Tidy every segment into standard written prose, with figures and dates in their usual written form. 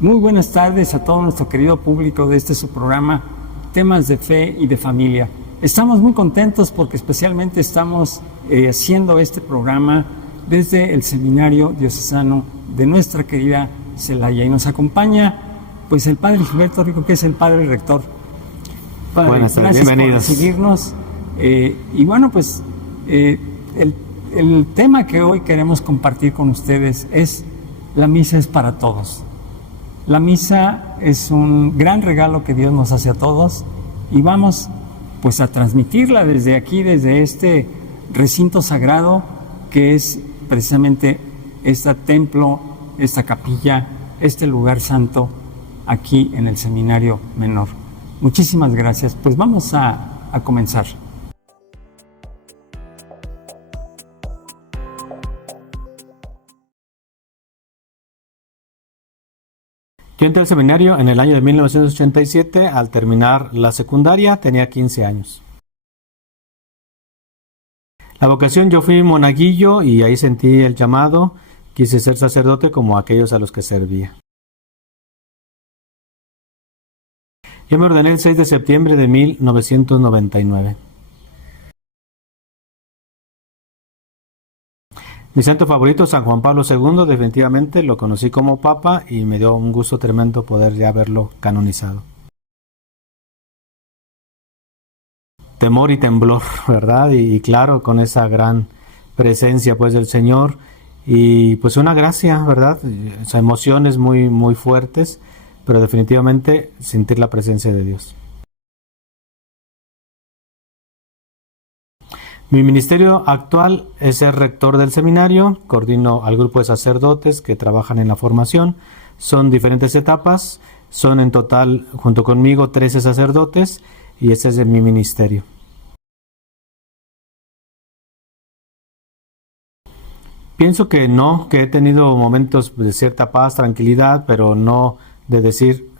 Muy buenas tardes a todo nuestro querido público de su programa, Temas de Fe y de Familia. Estamos muy contentos porque especialmente estamos haciendo este programa desde el Seminario Diocesano de nuestra querida Celaya, y nos acompaña pues el Padre Gilberto Rico, que es el Padre Rector. Padre, buenas tardes, gracias bienvenidos por recibirnos. Y bueno, pues el tema que hoy queremos compartir con ustedes es: la misa es para todos. La misa es un gran regalo que Dios nos hace a todos, y vamos pues a transmitirla desde aquí, desde este recinto sagrado que es precisamente este templo, esta capilla, este lugar santo aquí en el Seminario Menor. Muchísimas gracias. Pues vamos a comenzar. Yo entré al seminario en el año de 1987. Al terminar la secundaria tenía 15 años. La vocación, yo fui monaguillo y ahí sentí el llamado. Quise ser sacerdote como aquellos a los que servía. Yo me ordené el 6 de septiembre de 1999. Mi santo favorito, San Juan Pablo II, definitivamente lo conocí como papa y me dio un gusto tremendo poder ya verlo canonizado. Temor y temblor, ¿verdad? Y claro, con esa gran presencia pues del Señor y pues una gracia, ¿verdad? O sea, emociones muy, muy fuertes, pero definitivamente sentir la presencia de Dios. Mi ministerio actual es ser rector del seminario, coordino al grupo de sacerdotes que trabajan en la formación. Son diferentes etapas, son en total, junto conmigo, 13 sacerdotes, y ese es mi ministerio. Pienso que no, que he tenido momentos de cierta paz, tranquilidad, pero no de decir,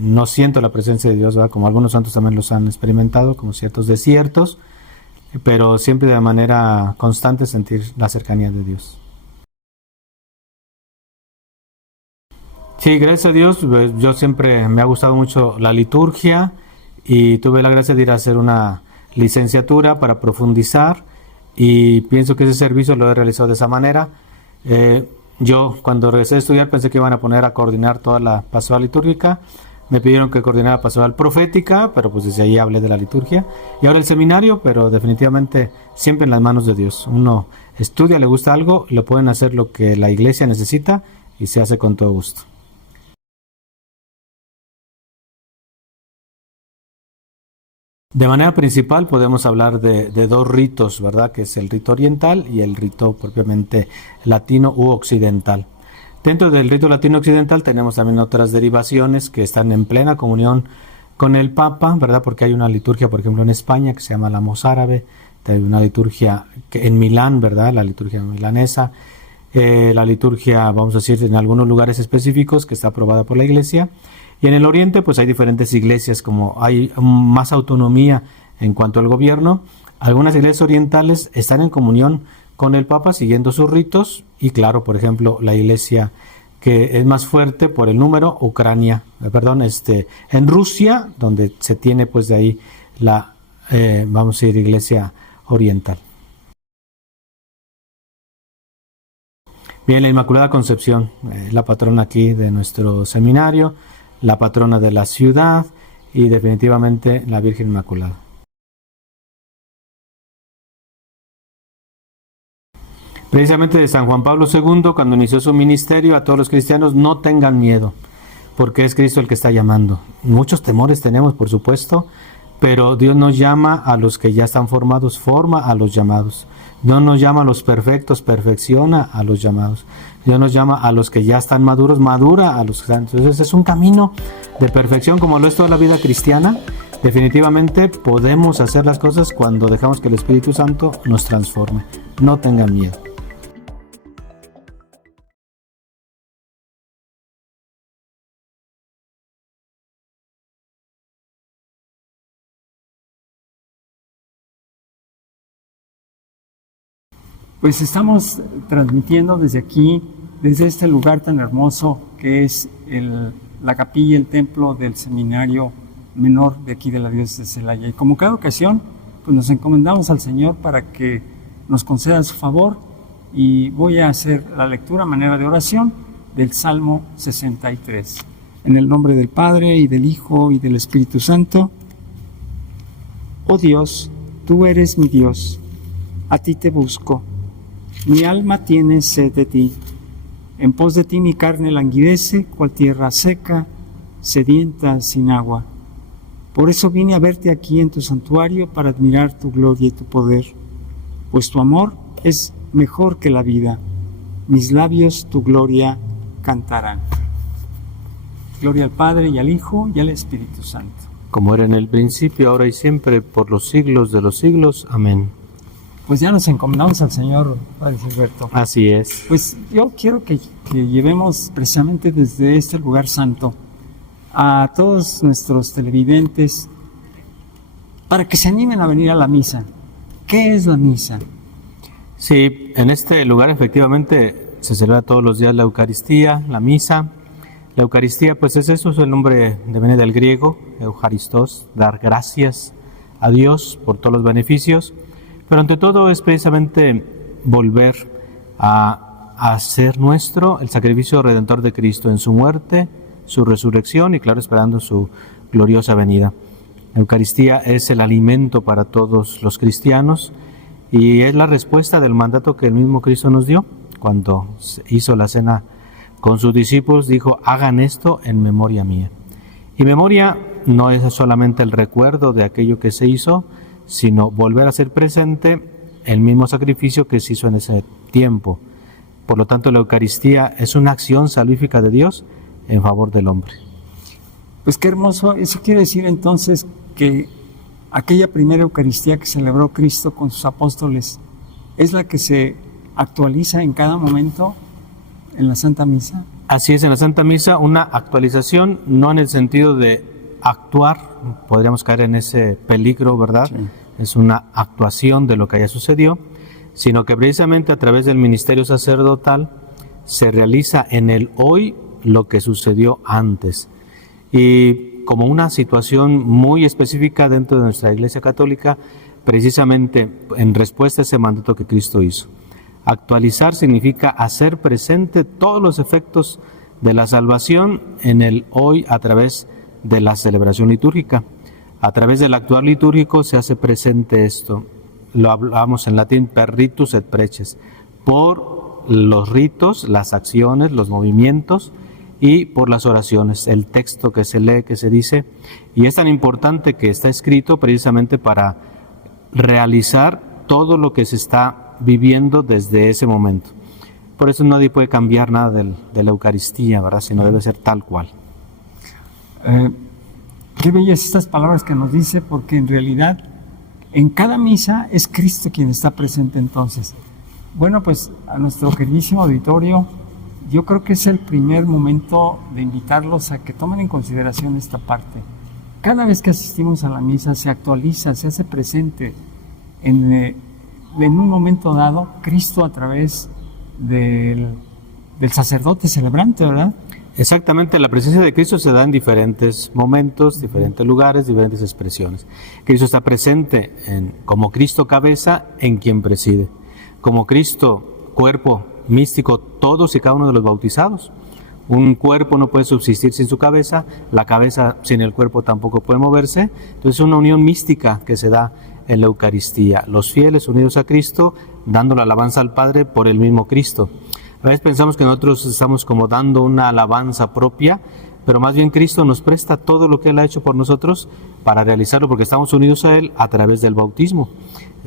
no siento la presencia de Dios, ¿verdad? Como algunos santos también los han experimentado, como ciertos desiertos, pero siempre de manera constante sentir la cercanía de Dios. Sí, gracias a Dios, pues, yo siempre me ha gustado mucho la liturgia y tuve la gracia de ir a hacer una licenciatura para profundizar, y pienso que ese servicio lo he realizado de esa manera. Yo cuando regresé a estudiar pensé que iban a poner a coordinar toda la pastoral litúrgica. Me pidieron que coordinara pastoral profética, pero pues desde ahí hablé de la liturgia. Y ahora el seminario, pero definitivamente siempre en las manos de Dios. Uno estudia, le gusta algo, lo pueden hacer lo que la iglesia necesita y se hace con todo gusto. De manera principal podemos hablar de dos ritos, ¿verdad? Que es el rito oriental y el rito propiamente latino u occidental. Dentro del rito latino-occidental tenemos también otras derivaciones que están en plena comunión con el Papa, ¿verdad? Porque hay una liturgia, por ejemplo, en España que se llama la mozárabe, hay una liturgia en Milán, ¿verdad? La liturgia milanesa, la liturgia, vamos a decir, en algunos lugares específicos que está aprobada por la Iglesia. Y en el Oriente, pues hay diferentes iglesias, como hay más autonomía en cuanto al gobierno. Algunas iglesias orientales están en comunión con el Papa siguiendo sus ritos, y claro, por ejemplo, la iglesia que es más fuerte por el número, en Rusia, donde se tiene pues de ahí la, vamos a decir, iglesia oriental. Bien, la Inmaculada Concepción, la patrona aquí de nuestro seminario, la patrona de la ciudad y definitivamente la Virgen Inmaculada. Precisamente de San Juan Pablo II, cuando inició su ministerio, a todos los cristianos: no tengan miedo, porque es Cristo el que está llamando. Muchos temores tenemos, por supuesto, pero Dios nos llama a los que ya están formados, forma a los llamados. Dios nos llama a los perfectos, perfecciona a los llamados. Dios nos llama a los que ya están maduros, madura a los que están. Entonces es un camino de perfección, como lo es toda la vida cristiana. Definitivamente podemos hacer las cosas cuando dejamos que el Espíritu Santo nos transforme. No tengan miedo. Pues estamos transmitiendo desde aquí, desde este lugar tan hermoso que es la capilla, el templo del seminario menor de aquí de la diócesis de Celaya. Y como cada ocasión, pues nos encomendamos al Señor para que nos conceda su favor, y voy a hacer la lectura a manera de oración del Salmo 63. En el nombre del Padre, y del Hijo, y del Espíritu Santo. Oh Dios, tú eres mi Dios, a ti te busco. Mi alma tiene sed de ti. En pos de ti mi carne languidece, cual tierra seca, sedienta, sin agua. Por eso vine a verte aquí en tu santuario, para admirar tu gloria y tu poder. Pues tu amor es mejor que la vida. Mis labios tu gloria cantarán. Gloria al Padre, y al Hijo, y al Espíritu Santo. Como era en el principio, ahora y siempre, por los siglos de los siglos. Amén. Pues ya nos encomendamos al Señor, Padre Gilberto. Así es. Pues yo quiero que llevemos precisamente desde este lugar santo a todos nuestros televidentes para que se animen a venir a la misa. ¿Qué es la misa? Sí, en este lugar efectivamente se celebra todos los días la Eucaristía, la misa. La Eucaristía, pues es eso, es el nombre que viene del griego, Eucharistos, dar gracias a Dios por todos los beneficios, pero ante todo es precisamente volver a hacer nuestro el sacrificio redentor de Cristo en su muerte, su resurrección y claro, esperando su gloriosa venida. La Eucaristía es el alimento para todos los cristianos y es la respuesta del mandato que el mismo Cristo nos dio cuando hizo la cena con sus discípulos. Dijo: hagan esto en memoria mía. Y memoria no es solamente el recuerdo de aquello que se hizo, sino volver a ser presente el mismo sacrificio que se hizo en ese tiempo. Por lo tanto, la Eucaristía es una acción salvífica de Dios en favor del hombre. Pues qué hermoso. Eso quiere decir entonces que aquella primera Eucaristía que celebró Cristo con sus apóstoles es la que se actualiza en cada momento en la Santa Misa. Así es, en la Santa Misa una actualización, no en el sentido de actuar, podríamos caer en ese peligro, ¿verdad? Sí. Es una actuación de lo que ya sucedió, sino que precisamente a través del ministerio sacerdotal se realiza en el hoy lo que sucedió antes. Y como una situación muy específica dentro de nuestra Iglesia Católica, precisamente en respuesta a ese mandato que Cristo hizo. Actualizar significa hacer presente todos los efectos de la salvación en el hoy a través de la celebración litúrgica. A través del actuar litúrgico se hace presente esto. Lo hablamos en latín, per ritus et preces, por los ritos, las acciones, los movimientos y por las oraciones, el texto que se lee, que se dice. Y es tan importante que está escrito precisamente para realizar todo lo que se está viviendo desde ese momento. Por eso nadie puede cambiar nada de la Eucaristía, ¿verdad? Sino debe ser tal cual. Qué bellas estas palabras que nos dice, porque en realidad en cada misa es Cristo quien está presente entonces. Bueno, pues a nuestro queridísimo auditorio, yo creo que es el primer momento de invitarlos a que tomen en consideración esta parte. Cada vez que asistimos a la misa se actualiza, se hace presente en un momento dado Cristo a través del sacerdote celebrante, ¿verdad? Exactamente, la presencia de Cristo se da en diferentes momentos, diferentes lugares, diferentes expresiones. Cristo está presente como Cristo cabeza en quien preside, como Cristo cuerpo místico, todos y cada uno de los bautizados. Un cuerpo no puede subsistir sin su cabeza, la cabeza sin el cuerpo tampoco puede moverse. Entonces es una unión mística que se da en la Eucaristía. Los fieles unidos a Cristo, dando la alabanza al Padre por el mismo Cristo. A veces pensamos que nosotros estamos como dando una alabanza propia, pero más bien Cristo nos presta todo lo que Él ha hecho por nosotros para realizarlo, porque estamos unidos a Él a través del bautismo.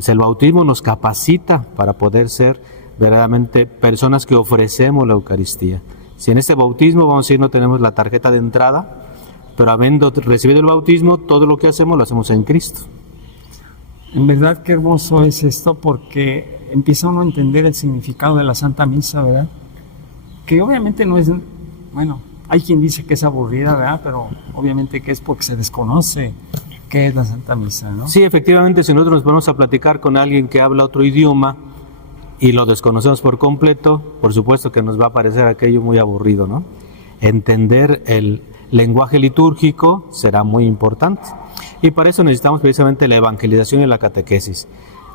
El bautismo nos capacita para poder ser verdaderamente personas que ofrecemos la Eucaristía. Si en este bautismo, vamos a decir, no tenemos la tarjeta de entrada, pero habiendo recibido el bautismo, todo lo que hacemos lo hacemos en Cristo. En verdad, qué hermoso es esto, porque empieza uno a entender el significado de la Santa Misa, ¿verdad? Que obviamente no es, bueno, hay quien dice que es aburrida, ¿verdad? Pero obviamente que es porque se desconoce qué es la Santa Misa, ¿no? Sí, efectivamente, si nosotros nos ponemos a platicar con alguien que habla otro idioma y lo desconocemos por completo, por supuesto que nos va a parecer aquello muy aburrido, ¿no? entender el lenguaje litúrgico será muy importante. Y para eso necesitamos precisamente la evangelización y la catequesis.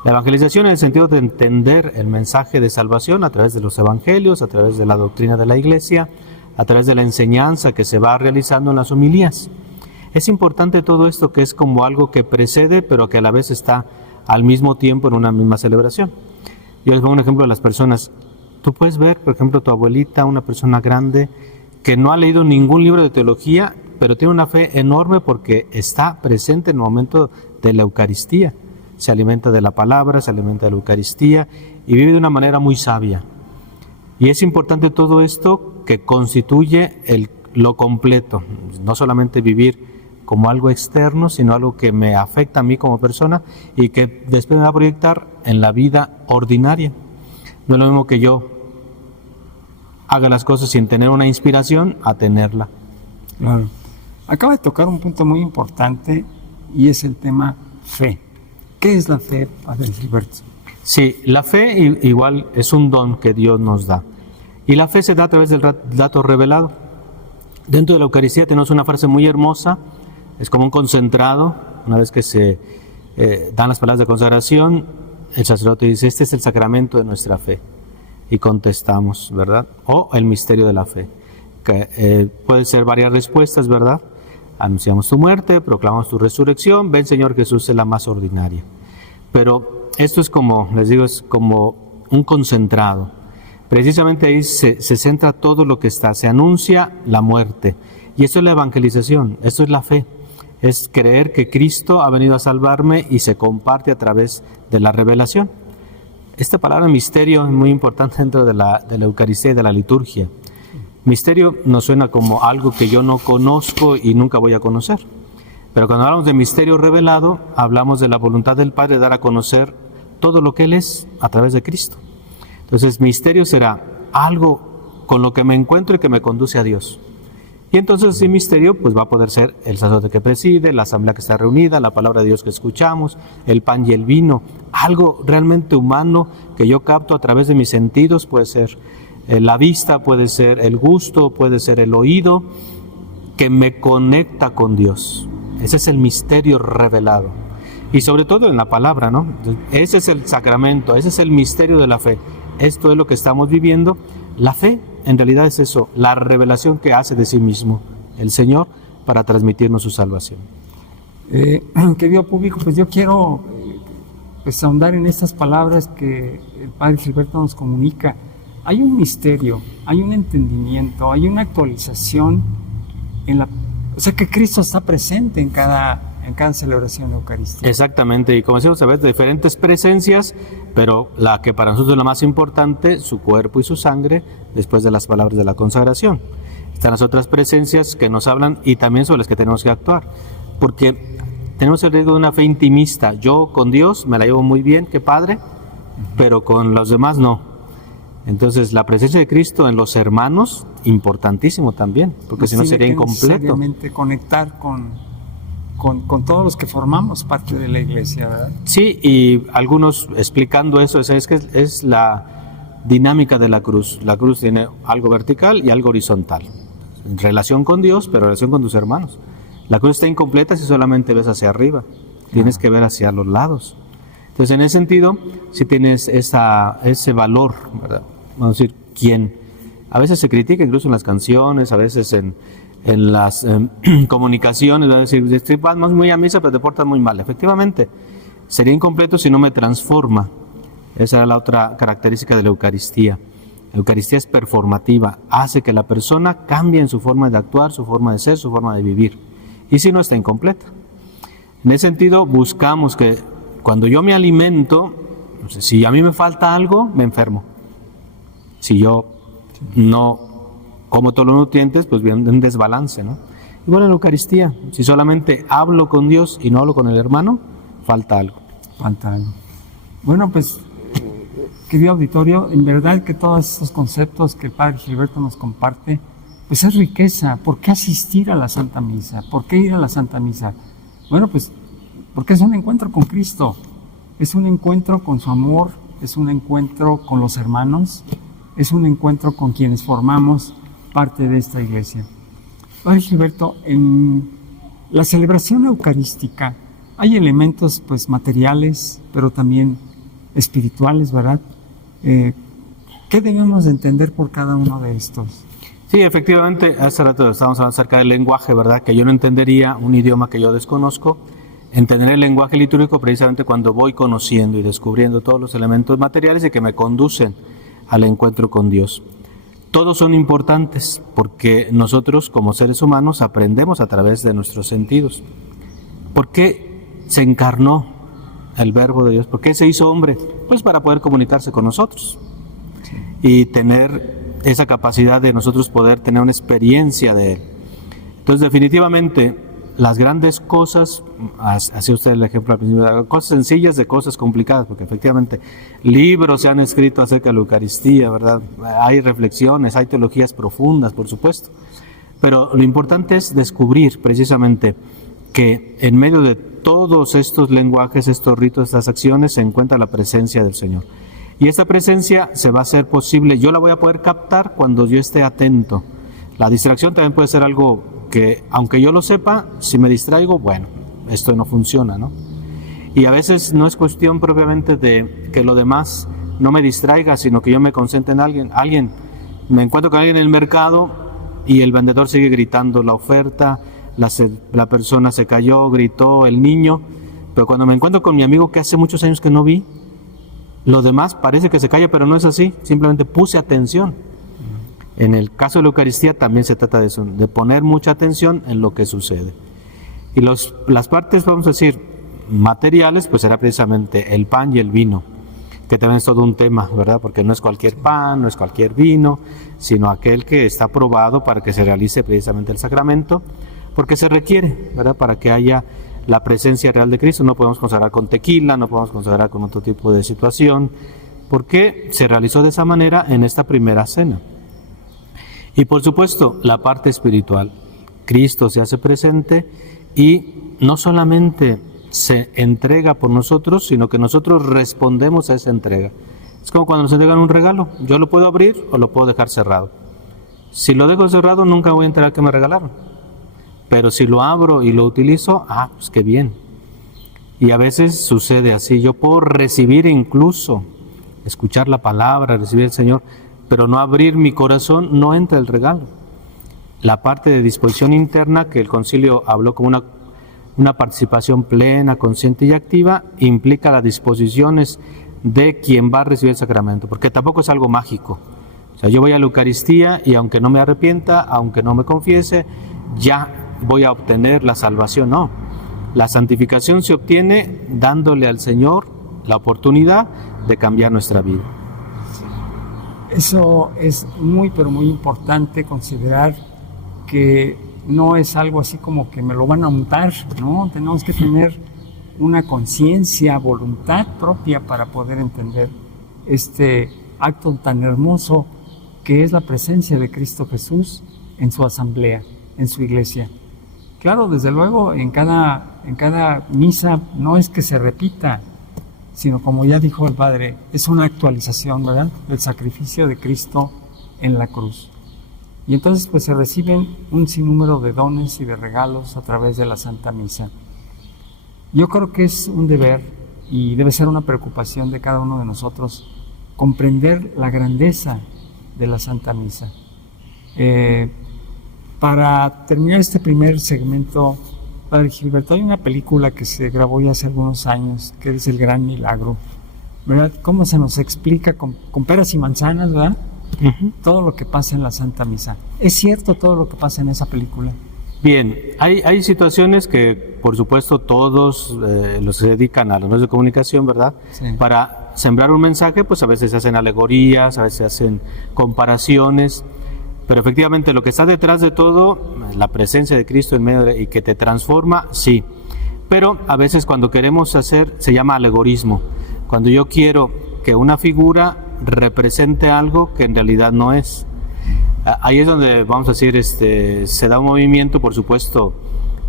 La evangelización en el sentido de entender el mensaje de salvación a través de los evangelios, a través de la doctrina de la Iglesia, a través de la enseñanza que se va realizando en las homilías. Es importante todo esto, que es como algo que precede, pero que a la vez está al mismo tiempo en una misma celebración. Yo les pongo un ejemplo de las personas. Tú puedes ver, por ejemplo, tu abuelita, una persona grande, que no ha leído ningún libro de teología, pero tiene una fe enorme porque está presente en el momento de la Eucaristía. Se alimenta de la palabra, se alimenta de la Eucaristía y vive de una manera muy sabia. Y es importante todo esto que constituye lo completo, no solamente vivir como algo externo, sino algo que me afecta a mí como persona y que después me va a proyectar en la vida ordinaria. No es lo mismo que yo haga las cosas sin tener una inspiración a tenerla. Claro. Acaba de tocar un punto muy importante y es el tema fe. ¿Qué es la fe, Padre Gilberto? Sí, la fe igual es un don que Dios nos da. Y la fe se da a través del dato revelado. Dentro de la Eucaristía tenemos una frase muy hermosa, es como un concentrado. Una vez que se dan las palabras de consagración, el sacerdote dice: este es el sacramento de nuestra fe. Y contestamos, ¿verdad? O el misterio de la fe. Que puede ser varias respuestas, ¿verdad? Anunciamos tu muerte, proclamamos tu resurrección, ven Señor Jesús, es la más ordinaria. Pero esto es como, les digo, es como un concentrado. Precisamente ahí se centra todo lo que está, se anuncia la muerte. Y esto es la evangelización, esto es la fe. Es creer que Cristo ha venido a salvarme y se comparte a través de la revelación. Esta palabra misterio es muy importante dentro de la Eucaristía y de la liturgia. Misterio nos suena como algo que yo no conozco y nunca voy a conocer. Pero cuando hablamos de misterio revelado, hablamos de la voluntad del Padre de dar a conocer todo lo que Él es a través de Cristo. Entonces, misterio será algo con lo que me encuentro y que me conduce a Dios. Y entonces ese misterio pues va a poder ser el sacerdote que preside, la asamblea que está reunida, la palabra de Dios que escuchamos, el pan y el vino, algo realmente humano que yo capto a través de mis sentidos. Puede ser la vista, puede ser el gusto, puede ser el oído, que me conecta con Dios. Ese es el misterio revelado. Y sobre todo en la palabra, ¿no? Ese es el sacramento, ese es el misterio de la fe. Esto es lo que estamos viviendo. La fe en realidad es eso, la revelación que hace de sí mismo el Señor para transmitirnos su salvación. Querido público, pues yo quiero pues ahondar en estas palabras que el Padre Gilberto nos comunica. Hay un misterio, hay un entendimiento, hay una actualización o sea que Cristo está presente en cada celebración eucarística. Exactamente, y como decimos a veces, de diferentes presencias, pero la que para nosotros es la más importante, su cuerpo y su sangre, después de las palabras de la consagración. Están las otras presencias que nos hablan y también sobre las que tenemos que actuar, porque tenemos el riesgo de una fe intimista. Yo con Dios me la llevo muy bien, que Padre, pero con los demás no. Entonces la presencia de Cristo en los hermanos, importantísimo también, porque si no sería incompleto. Necesariamente conectar con todos los que formamos parte de la Iglesia, ¿verdad? Sí, y algunos explicando eso, es que es la dinámica de la cruz. La cruz tiene algo vertical y algo horizontal. En relación con Dios, pero en relación con tus hermanos. La cruz está incompleta si solamente ves hacia arriba. Tienes que ver hacia los lados. Entonces, en ese sentido, si tienes ese valor, ¿verdad? Vamos a decir, quien a veces se critica incluso en las canciones, a veces en las comunicaciones, va a decir, vas muy a misa pero te portas muy mal. Efectivamente, sería incompleto si no me transforma. Esa era la otra característica de la Eucaristía. La Eucaristía es performativa, hace que la persona cambie en su forma de actuar, su forma de ser, su forma de vivir. Y si no, está incompleta. En ese sentido, buscamos que cuando yo me alimento, si a mí me falta algo, me enfermo. Si yo no como todos los nutrientes, pues viene un desbalance, ¿no? Igual en la Eucaristía, si solamente hablo con Dios y no hablo con el hermano, falta algo. Falta algo. Bueno, pues, querido auditorio, en verdad que todos estos conceptos que el Padre Gilberto nos comparte, pues es riqueza. ¿Por qué asistir a la Santa Misa? ¿Por qué ir a la Santa Misa? Bueno, pues, porque es un encuentro con Cristo, es un encuentro con su amor, es un encuentro con los hermanos, es un encuentro con quienes formamos parte de esta iglesia. Padre Gilberto, en la celebración eucarística hay elementos pues materiales, pero también espirituales, ¿verdad? ¿Qué debemos de entender por cada uno de estos? Sí, efectivamente, hace rato estábamos hablando acerca del lenguaje, ¿verdad? Que yo no entendería un idioma que yo desconozco. Entender el lenguaje litúrgico precisamente cuando voy conociendo y descubriendo todos los elementos materiales y que me conducen al encuentro con Dios. Todos son importantes porque nosotros como seres humanos aprendemos a través de nuestros sentidos. ¿Por qué se encarnó el Verbo de Dios? ¿Por qué se hizo hombre? Pues para poder comunicarse con nosotros y tener esa capacidad de nosotros poder tener una experiencia de Él. Entonces, definitivamente, las grandes cosas, hacía usted el ejemplo al principio, cosas sencillas de cosas complicadas, porque efectivamente libros se han escrito acerca de la Eucaristía, ¿verdad? Hay reflexiones, hay teologías profundas, por supuesto, pero lo importante es descubrir precisamente que en medio de todos estos lenguajes, estos ritos, estas acciones, se encuentra la presencia del Señor. Y esta presencia se va a hacer posible, yo la voy a poder captar cuando yo esté atento. La distracción también puede ser algo que, aunque yo lo sepa, si me distraigo, bueno, esto no funciona, ¿no? Y a veces no es cuestión propiamente de que lo demás no me distraiga, sino que yo me concentre en alguien. Me encuentro con alguien en el mercado y el vendedor sigue gritando la oferta, la persona se cayó, gritó, el niño, pero cuando me encuentro con mi amigo que hace muchos años que no vi, lo demás parece que se calla, pero no es así, simplemente puse atención. En el caso de la Eucaristía también se trata de eso, de poner mucha atención en lo que sucede. Y las partes, vamos a decir, materiales, pues será precisamente el pan y el vino, que también es todo un tema, ¿verdad? Porque no es cualquier pan, no es cualquier vino, sino aquel que está aprobado para que se realice precisamente el sacramento, porque se requiere, ¿verdad? Para que haya la presencia real de Cristo. No podemos consagrar con tequila, no podemos consagrar con otro tipo de situación, porque se realizó de esa manera en esta primera cena. Y por supuesto, la parte espiritual. Cristo se hace presente y no solamente se entrega por nosotros, sino que nosotros respondemos a esa entrega. Es como cuando nos entregan un regalo. Yo lo puedo abrir o lo puedo dejar cerrado. Si lo dejo cerrado, nunca voy a enterar que me regalaron. Pero si lo abro y lo utilizo, pues qué bien. Y a veces sucede así. Yo puedo recibir incluso, escuchar la palabra, recibir al Señor, pero no abrir mi corazón, no entra el regalo. La parte de disposición interna que el concilio habló como una participación plena, consciente y activa, implica las disposiciones de quien va a recibir el sacramento, porque tampoco es algo mágico. O sea, yo voy a la Eucaristía y aunque no me arrepienta, aunque no me confiese, ya voy a obtener la salvación. No, la santificación se obtiene dándole al Señor la oportunidad de cambiar nuestra vida. Eso es muy, pero muy importante considerar que no es algo así como que me lo van a untar, ¿no? Tenemos que tener una conciencia, voluntad propia para poder entender este acto tan hermoso que es la presencia de Cristo Jesús en su asamblea, en su iglesia. Claro, desde luego, en cada misa no es que se repita, sino como ya dijo el Padre, es una actualización, ¿verdad?, del sacrificio de Cristo en la cruz. Y entonces pues se reciben un sinnúmero de dones y de regalos a través de la Santa Misa. Yo creo que es un deber y debe ser una preocupación de cada uno de nosotros comprender la grandeza de la Santa Misa. Para terminar este primer segmento, Padre Gilberto, hay una película que se grabó ya hace algunos años, que es El Gran Milagro, ¿verdad? ¿Cómo se nos explica con peras y manzanas, ¿verdad? Uh-huh. Todo lo que pasa en la Santa Misa. ¿Es cierto todo lo que pasa en esa película? Bien, hay situaciones que, por supuesto, todos los que se dedican a los medios de comunicación, ¿verdad? Sí. Para sembrar un mensaje, pues a veces se hacen alegorías, a veces se hacen comparaciones, pero efectivamente lo que está detrás de todo, la presencia de Cristo en medio y que te transforma, sí. Pero a veces cuando queremos hacer, se llama alegorismo. Cuando yo quiero que una figura represente algo que en realidad no es. Ahí es donde, vamos a decir, se da un movimiento, por supuesto,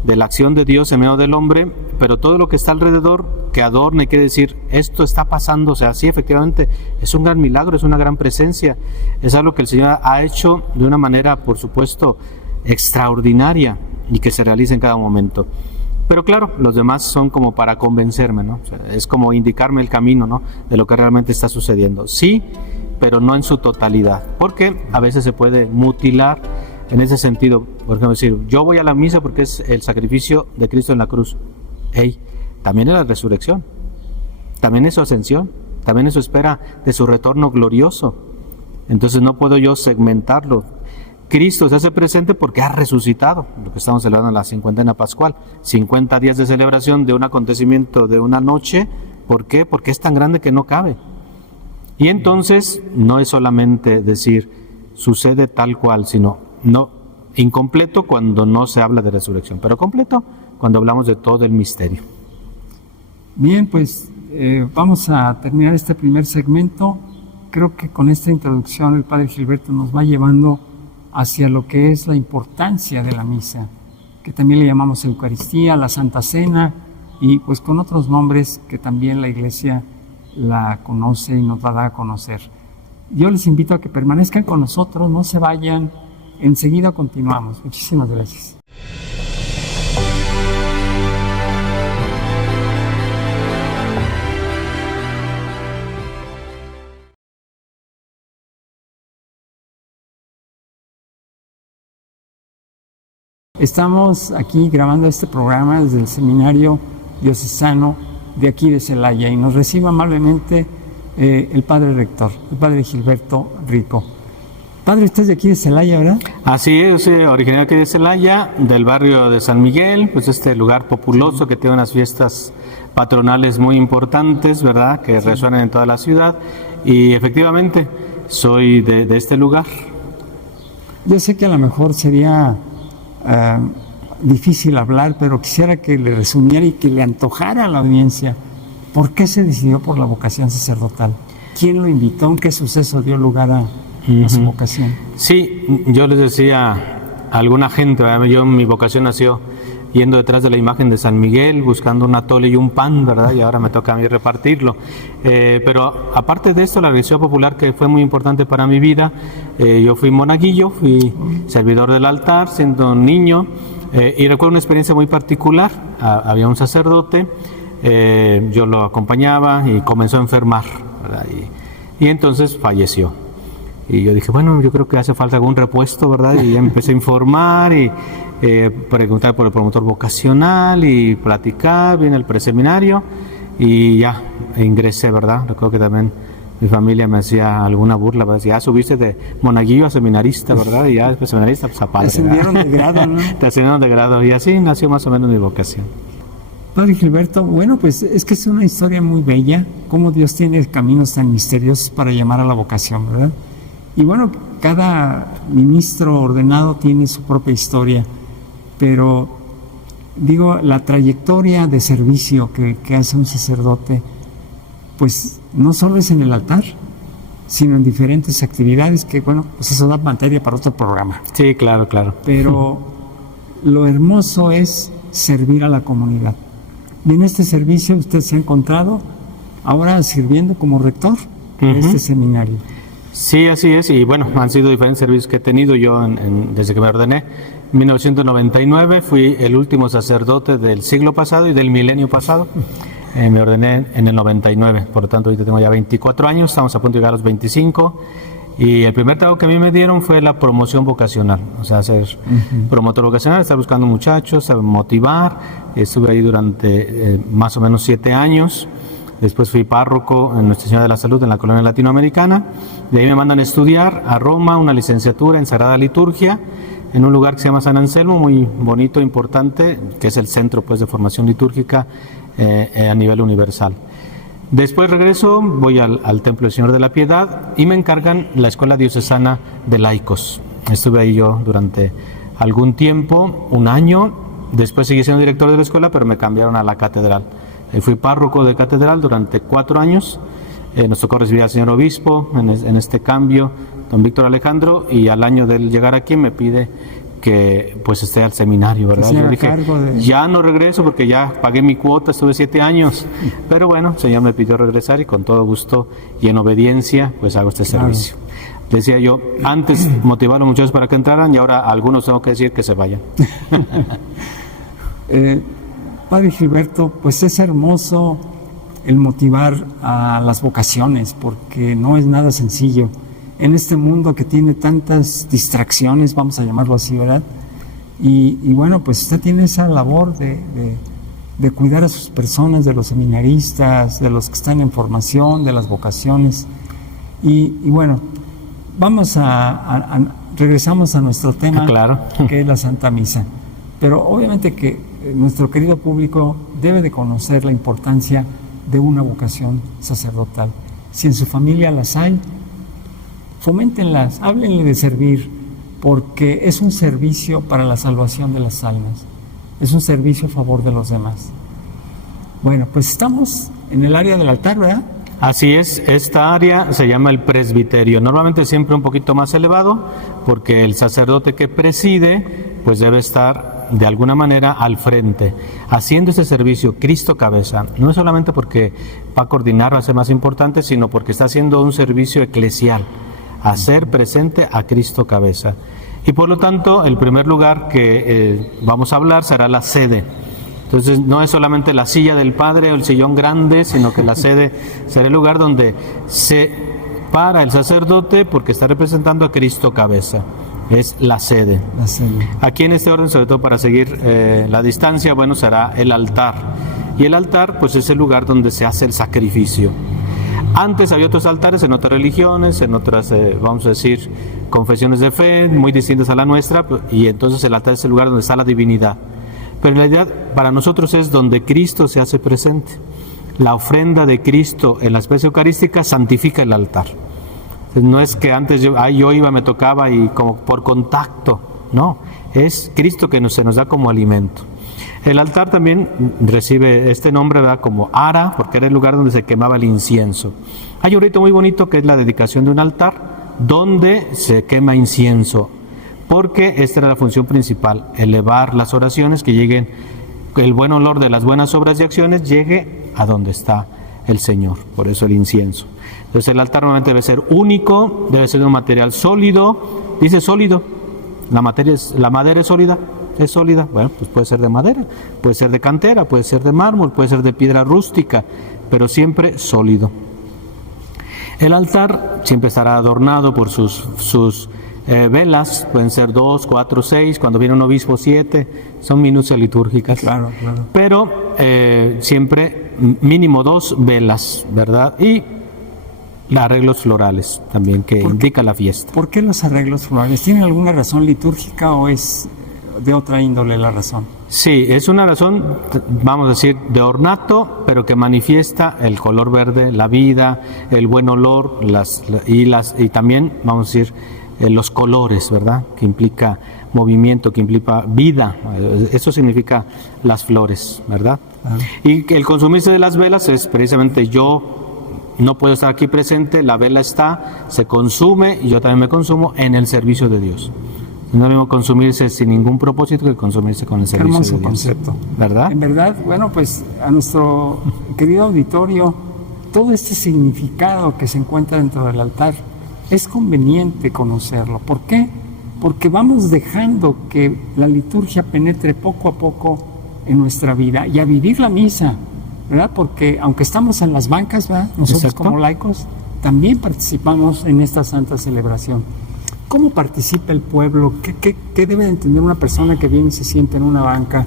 de la acción de Dios en medio del hombre, pero todo lo que está alrededor, que adorna y quiere decir, esto está pasando, o sea, sí, efectivamente, es un gran milagro, es una gran presencia, es algo que el Señor ha hecho de una manera, por supuesto, extraordinaria y que se realiza en cada momento. Pero claro, los demás son como para convencerme, ¿no? O sea, es como indicarme el camino, ¿no?, de lo que realmente está sucediendo. Sí, pero no en su totalidad, porque a veces se puede mutilar en ese sentido. Por ejemplo, decir, yo voy a la misa porque es el sacrificio de Cristo en la cruz. Hey, también es la resurrección, también es su ascensión, también es su espera de su retorno glorioso. Entonces no puedo yo segmentarlo. Cristo se hace presente porque ha resucitado, lo que estamos celebrando en la cincuentena pascual, 50 días de celebración de un acontecimiento de una noche. ¿Por qué? Porque es tan grande que no cabe. Y entonces no es solamente decir sucede tal cual, sino no incompleto cuando no se habla de resurrección, pero completo cuando hablamos de todo el misterio. Bien, pues vamos a terminar este primer segmento. Creo que con esta introducción el Padre Gilberto nos va llevando hacia lo que es la importancia de la misa, que también le llamamos Eucaristía, la Santa Cena, y pues con otros nombres que también la Iglesia la conoce y nos la da a conocer. Yo les invito a que permanezcan con nosotros, no se vayan, enseguida continuamos. Muchísimas gracias. Estamos aquí grabando este programa desde el Seminario Diocesano de aquí de Celaya y nos recibe amablemente el Padre Rector, el Padre Gilberto Rico. Padre, usted es de aquí de Celaya, ¿verdad? Así es, soy originario aquí de Celaya, del barrio de San Miguel, pues este lugar populoso que tiene unas fiestas patronales muy importantes, ¿verdad?, que resuenan en toda la ciudad, y efectivamente soy de este lugar. Yo sé que a lo mejor sería difícil hablar, pero quisiera que le resumiera y que le antojara a la audiencia por qué se decidió por la vocación sacerdotal. ¿Quién lo invitó? ¿Qué suceso dio lugar a su vocación? Sí, yo les decía a alguna gente, ¿verdad? Mi vocación nació yendo detrás de la imagen de San Miguel, buscando un atole y un pan, ¿verdad? Y ahora me toca a mí repartirlo. Pero aparte de esto, la religión popular, que fue muy importante para mi vida, yo fui monaguillo, fui servidor del altar siendo niño, y recuerdo una experiencia muy particular. Había un sacerdote, yo lo acompañaba y comenzó a enfermar, ¿verdad? Y entonces falleció. Y yo dije, bueno, yo creo que hace falta algún repuesto, ¿verdad? Y ya empecé a informar y preguntar por el promotor vocacional y platicar, viene el preseminario y ya ingresé, ¿verdad? Recuerdo que también mi familia me hacía alguna burla, ¿verdad? Decía, subiste de monaguillo a seminarista, ¿verdad? Y ya después seminarista, pues a padre. Te ascendieron de grado, ¿no? Te ascendieron de grado y así nació más o menos mi vocación. Padre Gilberto, bueno, pues es que es una historia muy bella, cómo Dios tiene caminos tan misteriosos para llamar a la vocación, ¿verdad? Y bueno, cada ministro ordenado tiene su propia historia, pero digo, la trayectoria de servicio que hace un sacerdote, pues no solo es en el altar, sino en diferentes actividades que, bueno, pues eso da materia para otro programa. Sí, claro, claro. Pero lo hermoso es servir a la comunidad. Y en este servicio usted se ha encontrado ahora sirviendo como rector de este seminario. Sí, así es, y bueno, han sido diferentes servicios que he tenido yo desde que me ordené. En 1999 fui el último sacerdote del siglo pasado y del milenio pasado. Me ordené en el 99, por lo tanto ahorita tengo ya 24 años, estamos a punto de llegar a los 25. Y el primer trabajo que a mí me dieron fue la promoción vocacional, o sea, ser promotor vocacional, estar buscando muchachos, motivar. Estuve ahí durante más o menos 7 años. Después fui párroco en Nuestra Señora de la Salud en la colonia latinoamericana. De ahí me mandan a estudiar a Roma una licenciatura en Sagrada Liturgia en un lugar que se llama San Anselmo, muy bonito, importante, que es el centro pues de formación litúrgica a nivel universal. Después regreso, voy al Templo del Señor de la Piedad y me encargan la Escuela Diocesana de Laicos. Estuve ahí yo durante algún tiempo, un año. Después seguí siendo director de la escuela, pero me cambiaron a la catedral. Fui párroco de catedral durante 4 años. Nos tocó recibir al señor obispo en este cambio, don Víctor Alejandro, y al año de él llegar aquí me pide que pues esté al seminario, ¿verdad? Yo dije, ya no regreso porque ya pagué mi cuota, estuve 7 años, pero bueno, el Señor me pidió regresar y con todo gusto y en obediencia pues hago este servicio. Decía yo, antes motivaron muchos para que entraran y ahora a algunos tengo que decir que se vayan. Padre Gilberto, pues es hermoso el motivar a las vocaciones, porque no es nada sencillo. En este mundo que tiene tantas distracciones, vamos a llamarlo así, ¿verdad? Y bueno, pues usted tiene esa labor de cuidar a sus personas, de los seminaristas, de los que están en formación, de las vocaciones. Y bueno, regresamos a nuestro tema, claro, que es la Santa Misa. Pero obviamente que nuestro querido público debe de conocer la importancia de una vocación sacerdotal. Si en su familia las hay, foméntenlas, háblenle de servir, porque es un servicio para la salvación de las almas, es un servicio a favor de los demás. Bueno, pues estamos en el área del altar, ¿verdad? Así es, esta área se llama el presbiterio, normalmente siempre un poquito más elevado, porque el sacerdote que preside, pues debe estar de alguna manera al frente, haciendo ese servicio Cristo cabeza, no es solamente porque va a coordinar, va a ser más importante, sino porque está haciendo un servicio eclesial, hacer presente a Cristo cabeza. Y por lo tanto, el primer lugar que vamos a hablar será la sede. Entonces, no es solamente la silla del Padre o el sillón grande, sino que la sede será el lugar donde se para el sacerdote porque está representando a Cristo cabeza. Es la sede. La sede. Aquí en este orden, sobre todo para seguir la distancia, bueno, será el altar. Y el altar, pues es el lugar donde se hace el sacrificio. Antes había otros altares en otras religiones, en otras, vamos a decir, confesiones de fe, muy distintas a la nuestra, y entonces el altar es el lugar donde está la divinidad. Pero en realidad para nosotros es donde Cristo se hace presente. La ofrenda de Cristo en la especie eucarística santifica el altar. No es que antes yo iba, me tocaba y como por contacto, no, es Cristo que se nos da como alimento. El altar también recibe este nombre, ¿verdad?, como ara, porque era el lugar donde se quemaba el incienso. Hay un rito muy bonito que es la dedicación de un altar, donde se quema incienso, porque esta era la función principal, elevar las oraciones, que lleguen, el buen olor de las buenas obras y acciones llegue a donde está el Señor, por eso el incienso. Entonces el altar normalmente debe ser único, debe ser de un material sólido, dice sólido, la madera es sólida. ¿Es sólida? Bueno, pues puede ser de madera, puede ser de cantera, puede ser de mármol, puede ser de piedra rústica, pero siempre sólido. El altar siempre estará adornado por sus velas, pueden ser 2, 4, 6, cuando viene un obispo 7, son minucias litúrgicas. Claro. Pero siempre mínimo 2 velas, ¿verdad? Y arreglos florales también, que indica la fiesta. ¿Por qué los arreglos florales? ¿Tienen alguna razón litúrgica o es de otra índole la razón? Sí, es una razón, vamos a decir, de ornato, pero que manifiesta el color verde, la vida, el buen olor, y también, vamos a decir, los colores, ¿verdad? Que implica movimiento, que implica vida. Eso significa las flores, ¿verdad? Y que el consumirse de las velas es precisamente yo no puedo estar aquí presente, la vela está, se consume y yo también me consumo en el servicio de Dios. No es lo mismo consumirse sin ningún propósito que consumirse con el servicio de Dios. Hermoso concepto. ¿Verdad? En verdad, bueno, pues a nuestro querido auditorio, todo este significado que se encuentra dentro del altar es conveniente conocerlo. ¿Por qué? Porque vamos dejando que la liturgia penetre poco a poco en nuestra vida y a vivir la misa, ¿verdad? Porque aunque estamos en las bancas, ¿verdad?, nosotros Exacto. como laicos también participamos en esta santa celebración. ¿Cómo participa el pueblo? ¿Qué debe de entender una persona que viene y se sienta en una banca?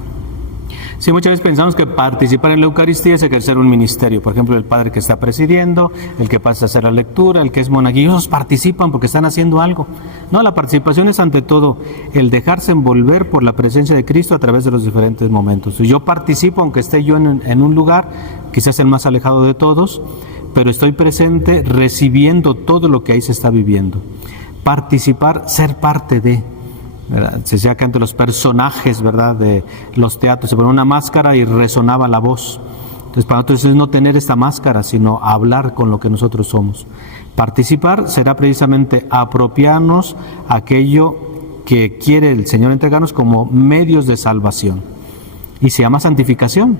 Sí, muchas veces pensamos que participar en la Eucaristía es ejercer un ministerio. Por ejemplo, el padre que está presidiendo, el que pasa a hacer la lectura, el que es monaguillo, ellos participan porque están haciendo algo. No, la participación es ante todo el dejarse envolver por la presencia de Cristo a través de los diferentes momentos. Yo participo, aunque esté yo en un lugar, quizás el más alejado de todos, pero estoy presente recibiendo todo lo que ahí se está viviendo. Participar, ser parte de, ¿verdad? Se decía que ante los personajes, ¿verdad?, de los teatros se ponía una máscara y resonaba la voz. Entonces para nosotros es no tener esta máscara, sino hablar con lo que nosotros somos. Participar será precisamente apropiarnos aquello que quiere el Señor entregarnos como medios de salvación. Y se llama santificación.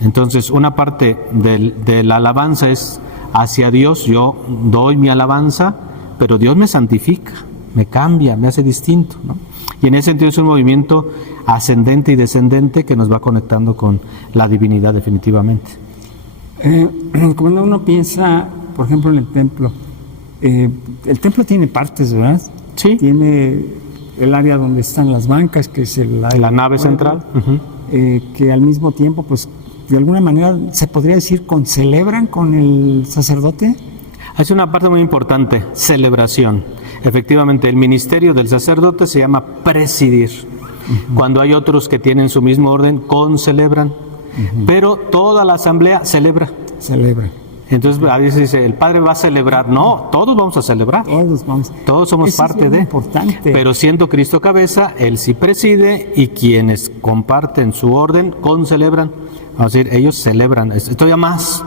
Entonces, una parte de la alabanza es hacia Dios. Yo doy mi alabanza, pero Dios me santifica, me cambia, me hace distinto, ¿no? Y en ese sentido es un movimiento ascendente y descendente que nos va conectando con la divinidad definitivamente. Cuando uno piensa, por ejemplo, en el templo tiene partes, ¿verdad? Sí. Tiene el área donde están las bancas, que es La nave central. Que al mismo tiempo, pues, de alguna manera, se podría decir, concelebran con el sacerdote. Es una parte muy importante, celebración. Efectivamente, el ministerio del sacerdote se llama presidir. Cuando hay otros que tienen su mismo orden, concelebran. Pero toda la asamblea celebra. Celebra. Entonces a veces dice, el padre va a celebrar. No, todos vamos a celebrar. Todos somos parte de. Importante. Pero siendo Cristo cabeza, Él sí preside y quienes comparten su orden, concelebran. Vamos a decir, ellos celebran. Esto ya más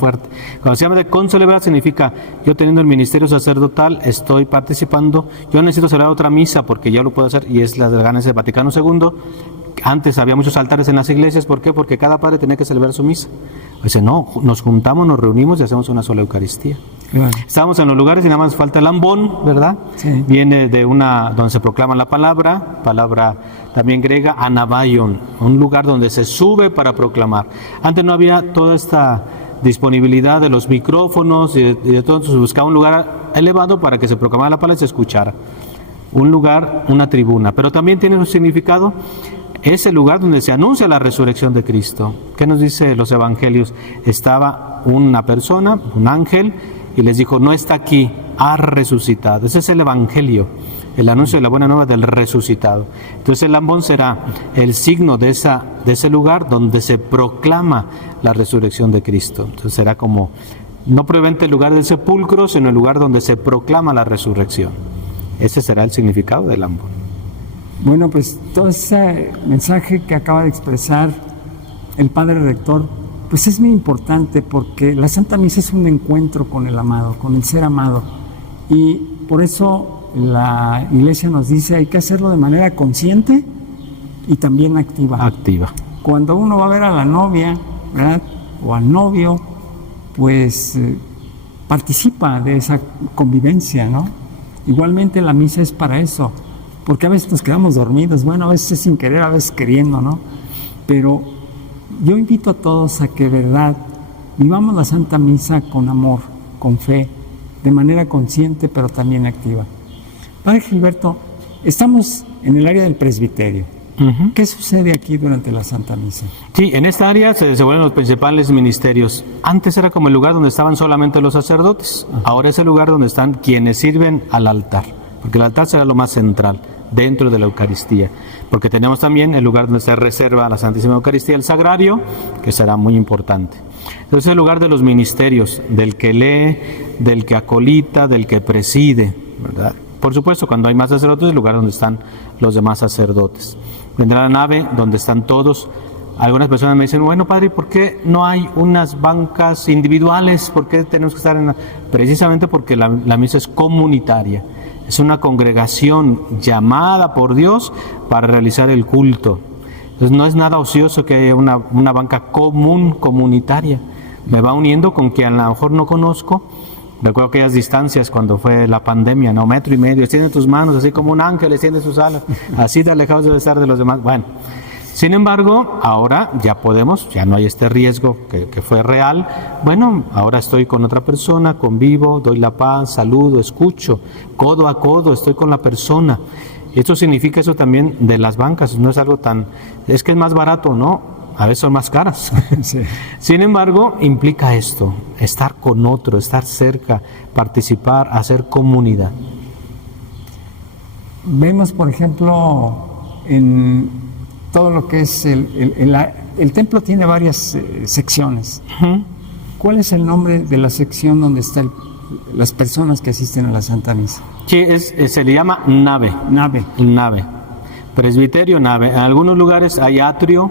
fuerte. Cuando se llama de concelebrar significa, yo teniendo el ministerio sacerdotal, estoy participando. Yo necesito celebrar otra misa porque ya lo puedo hacer y es la de ganas del Vaticano II. Antes había muchos altares en las iglesias. ¿Por qué? Porque cada padre tenía que celebrar su misa. Dice, no, nos juntamos, nos reunimos y hacemos una sola Eucaristía. Claro. Estábamos en los lugares y nada más falta el ambón, ¿verdad? Sí. Viene de donde se proclama la palabra también griega, anabaion, un lugar donde se sube para proclamar. Antes no había toda esta disponibilidad de los micrófonos y de todo, entonces se buscaba un lugar elevado para que se proclamara la palabra y se escuchara. Un lugar, una tribuna, pero también tiene un significado. Es el lugar donde se anuncia la resurrección de Cristo. ¿Qué nos dice los evangelios? Estaba una persona, un ángel, y les dijo, no está aquí, ha resucitado. Ese es el evangelio, el anuncio de la buena nueva del resucitado. Entonces el ambón será el signo de ese lugar donde se proclama la resurrección de Cristo. Entonces será como, no probablemente el lugar del sepulcro, sino el lugar donde se proclama la resurrección. Ese será el significado del ambón. Bueno, pues todo ese mensaje que acaba de expresar el Padre Rector, pues es muy importante porque la Santa Misa es un encuentro con el amado, con el ser amado. Y por eso la Iglesia nos dice hay que hacerlo de manera consciente y también activa. Cuando uno va a ver a la novia, ¿verdad? O al novio, pues participa de esa convivencia, ¿no? Igualmente la misa es para eso. Porque a veces nos quedamos dormidos, bueno, a veces sin querer, a veces queriendo, ¿no? Pero yo invito a todos a que, verdad, vivamos la Santa Misa con amor, con fe, de manera consciente, pero también activa. Padre Gilberto, estamos en el área del presbiterio. ¿Qué sucede aquí durante la Santa Misa? Sí, en esta área se desenvuelven los principales ministerios. Antes era como el lugar donde estaban solamente los sacerdotes. Ahora es el lugar donde están quienes sirven al altar. Porque el altar será lo más central dentro de la Eucaristía, porque tenemos también el lugar donde se reserva la Santísima Eucaristía, el sagrario, que será muy importante. Entonces es el lugar de los ministerios, del que lee, del que acolita, del que preside, ¿verdad? Por supuesto, cuando hay más sacerdotes, es el lugar donde están los demás sacerdotes. Vendrá la nave donde están todos. Algunas personas me dicen, bueno, padre, ¿por qué no hay unas bancas individuales? ¿Por qué tenemos que estar en Precisamente porque la misa es comunitaria. Es una congregación llamada por Dios para realizar el culto. Entonces no es nada ocioso que haya una banca comunitaria. Me va uniendo con quien a lo mejor no conozco. Recuerdo aquellas distancias cuando fue la pandemia, ¿no? 1.5 metros, extiende tus manos, así como un ángel extiende sus alas, así de alejados debe estar de los demás. Bueno, sin embargo, ahora ya no hay este riesgo que fue real. Bueno, ahora estoy con otra persona, convivo, doy la paz, saludo, escucho, codo a codo, estoy con la persona. Esto significa eso también de las bancas, no es algo es que es más barato, ¿no? A veces son más caras. Sí. Sin embargo, implica esto, estar con otro, estar cerca, participar, hacer comunidad. Vemos, por ejemplo, en todo lo que es el templo tiene varias secciones. ¿Cuál es el nombre de la sección donde están las personas que asisten a la Santa Misa? Sí, se le llama nave. Nave. Presbiterio, nave. En algunos lugares hay atrio,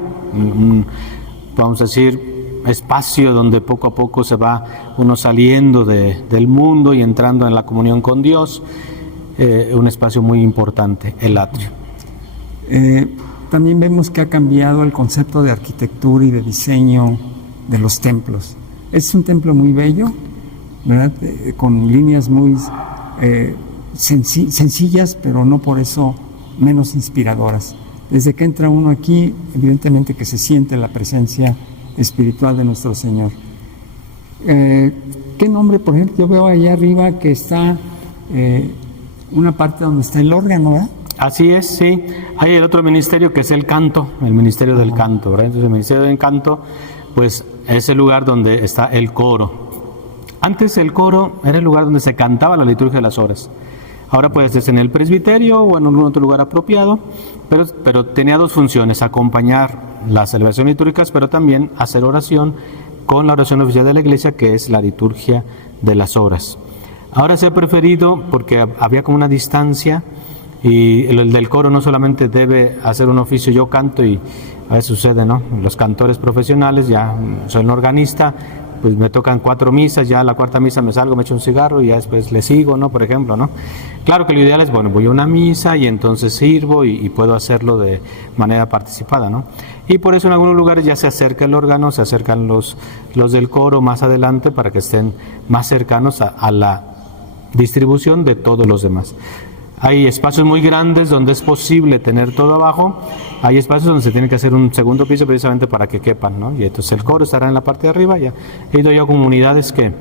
vamos a decir, espacio donde poco a poco se va uno saliendo del mundo y entrando en la comunión con Dios. un espacio muy importante, el atrio. También vemos que ha cambiado el concepto de arquitectura y de diseño de los templos. Es un templo muy bello, ¿verdad? Con líneas muy sencillas, pero no por eso menos inspiradoras. Desde que entra uno aquí, evidentemente que se siente la presencia espiritual de nuestro Señor. ¿Qué nombre? Por ejemplo, yo veo allá arriba que está una parte donde está el órgano, ¿verdad? Así es, sí. Hay el otro ministerio que es el canto, el ministerio del canto, ¿verdad? Entonces el ministerio del canto, pues es el lugar donde está el coro. Antes el coro era el lugar donde se cantaba la liturgia de las horas. Ahora pues es en el presbiterio o en algún otro lugar apropiado, pero tenía dos funciones: acompañar las celebraciones litúrgicas, pero también hacer oración con la oración oficial de la iglesia, que es la liturgia de las horas. Ahora se ha preferido, porque había como una distancia, y el del coro no solamente debe hacer un oficio, yo canto y a veces sucede, ¿no? Los cantores profesionales, ya soy un organista, pues me tocan 4 misas, ya a la 4ª misa me salgo, me echo un cigarro y ya después le sigo, ¿no? Por ejemplo, ¿no? Claro que lo ideal es, bueno, voy a una misa y entonces sirvo y puedo hacerlo de manera participada, ¿no? Y por eso en algunos lugares ya se acerca el órgano, se acercan los del coro más adelante para que estén más cercanos a la distribución de todos los demás. Hay espacios muy grandes donde es posible tener todo abajo, hay espacios donde se tiene que hacer un segundo piso precisamente para que quepan, ¿no? Y entonces el coro estará en la parte de arriba. Ya he ido yo a comunidades que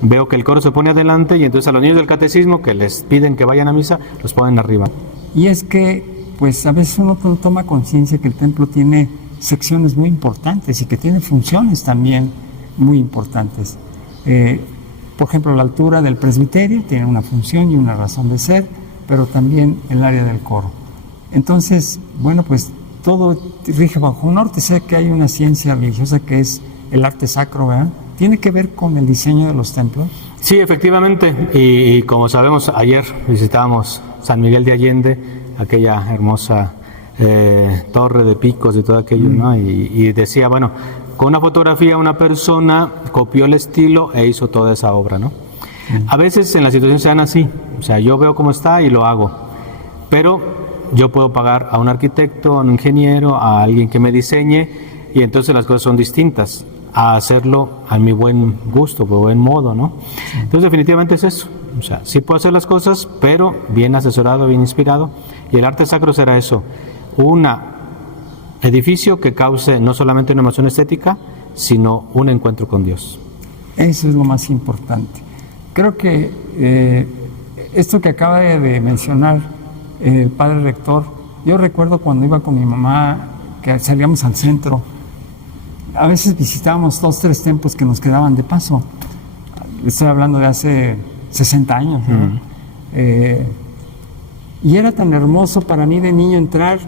veo que el coro se pone adelante y entonces a los niños del catecismo que les piden que vayan a misa, los ponen arriba. Y es que, pues a veces uno toma conciencia que el templo tiene secciones muy importantes y que tiene funciones también muy importantes. Por ejemplo, la altura del presbiterio tiene una función y una razón de ser, pero también el área del coro. Entonces, bueno, pues todo rige bajo un norte. Sé que hay una ciencia religiosa que es el arte sacro, ¿verdad? ¿Tiene que ver con el diseño de los templos? Sí, efectivamente, y como sabemos, ayer visitábamos San Miguel de Allende, aquella hermosa torre de picos y todo aquello, ¿no? Y decía, bueno, con una fotografía una persona copió el estilo e hizo toda esa obra, ¿no? A veces en las situaciones se dan así, o sea, yo veo cómo está y lo hago, pero yo puedo pagar a un arquitecto, a un ingeniero, a alguien que me diseñe, y entonces las cosas son distintas, a hacerlo a mi buen gusto, por buen modo, ¿no? Entonces definitivamente es eso, o sea, sí puedo hacer las cosas, pero bien asesorado, bien inspirado, y el arte sacro será eso, un edificio que cause no solamente una emoción estética, sino un encuentro con Dios. Eso es lo más importante. Creo que esto que acaba de mencionar el padre rector, yo recuerdo cuando iba con mi mamá, que salíamos al centro, a veces visitábamos 2, 3 templos que nos quedaban de paso. Estoy hablando de hace 60 años, ¿no? Y era tan hermoso para mí de niño entrar,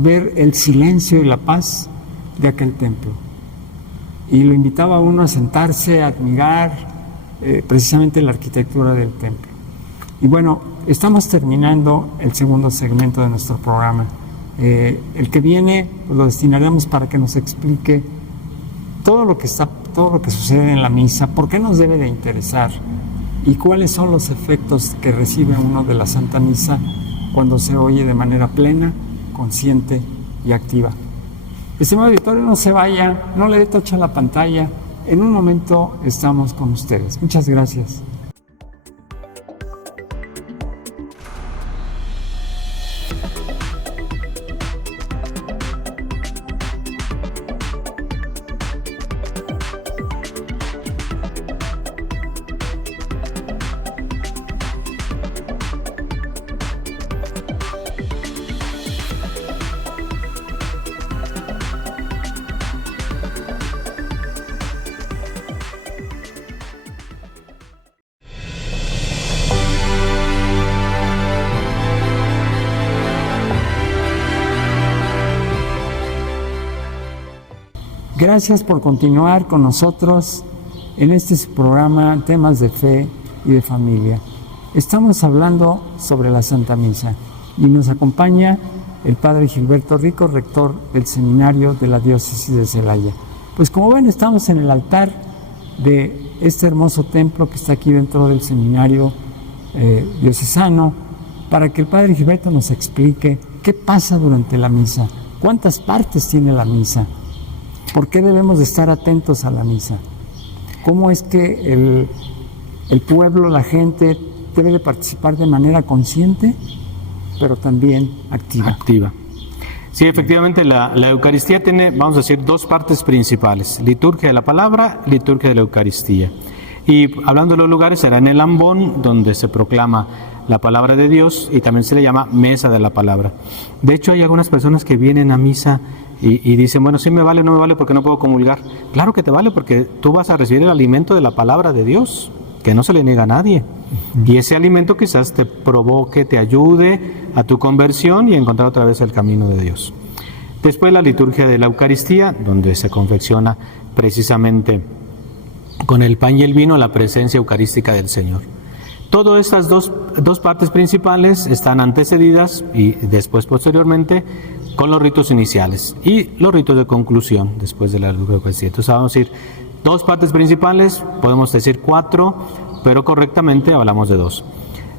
ver el silencio y la paz de aquel templo. Y lo invitaba a uno a sentarse, a admirar precisamente la arquitectura del templo. Y bueno, estamos terminando el segundo segmento de nuestro programa. El que viene lo destinaremos para que nos explique todo lo que sucede en la misa, por qué nos debe de interesar y cuáles son los efectos que recibe uno de la Santa Misa cuando se oye de manera plena, consciente y activa. Estimado auditorio, no se vaya, no le dé touch a la pantalla. En un momento estamos con ustedes. Muchas gracias. Gracias por continuar con nosotros en este programa Temas de Fe y de Familia. Estamos hablando sobre la Santa Misa y nos acompaña el Padre Gilberto Rico, rector del Seminario de la Diócesis de Celaya. Pues como ven, estamos en el altar de este hermoso templo que está aquí dentro del Seminario diocesano para que el Padre Gilberto nos explique qué pasa durante la misa, cuántas partes tiene la misa, por qué debemos de estar atentos a la misa, cómo es que el pueblo, la gente, debe de participar de manera consciente, pero también activa. Sí, efectivamente, la Eucaristía tiene, vamos a decir, dos partes principales: liturgia de la palabra, liturgia de la Eucaristía. Y hablando de los lugares, será en el ambón, donde se proclama la palabra de Dios, y también se le llama mesa de la palabra. De hecho, hay algunas personas que vienen a misa y dicen, bueno, sí me vale, no me vale porque no puedo comulgar. Claro que te vale, porque tú vas a recibir el alimento de la palabra de Dios, que no se le niega a nadie. Y ese alimento quizás te provoque, te ayude a tu conversión y a encontrar otra vez el camino de Dios. Después la liturgia de la Eucaristía, donde se confecciona precisamente con el pan y el vino la presencia eucarística del Señor. Todas estas dos partes principales están antecedidas y después posteriormente con los ritos iniciales y los ritos de conclusión después de la liturgia de la Eucaristía. Entonces vamos a decir dos partes principales, podemos decir 4, pero correctamente hablamos de 2.